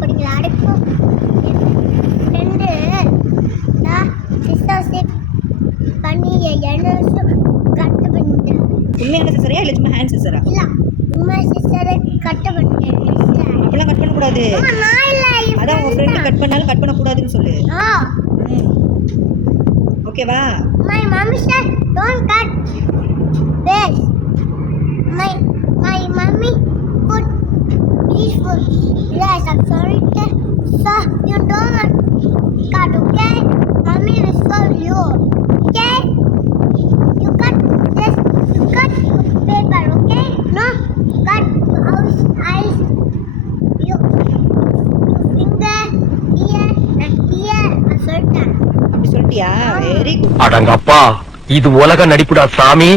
படிக்கிற அடுப்பு ரெண்டு சிஸ்டர்ஷிப் பண்ணி 2 வருஷம் கட்டு பண்ணிட்டேன். உண்மையான சிஸ்டரா இல்லை சும்மா ஹேண்ட் சிஸ்டரா? இல்ல உண்மை சிஸ்டரை கட்டு பண்ணிட்டேன். அப்படிலாம் கட் பண்ணக்கூடாது. நான் இல்லை, அதான் உங்கள் ஃப்ரெண்டு கட் பண்ணாலும் கட் பண்ணக்கூடாதுன்னு சொல்லு. ஓகேவா? My mommy said don't cut this. My mommy put peaceful. Yes, I'm sorry. So you don't cut, okay? Mommy will solve you. Okay? You cut this. You cut paper, okay? No, cut eyes. You finger here and here. I'm sorry. அப்படி சொல்லிட்டியா? Very good. அடங்கப்பா, இது உலக நடிப்புடா சாமி.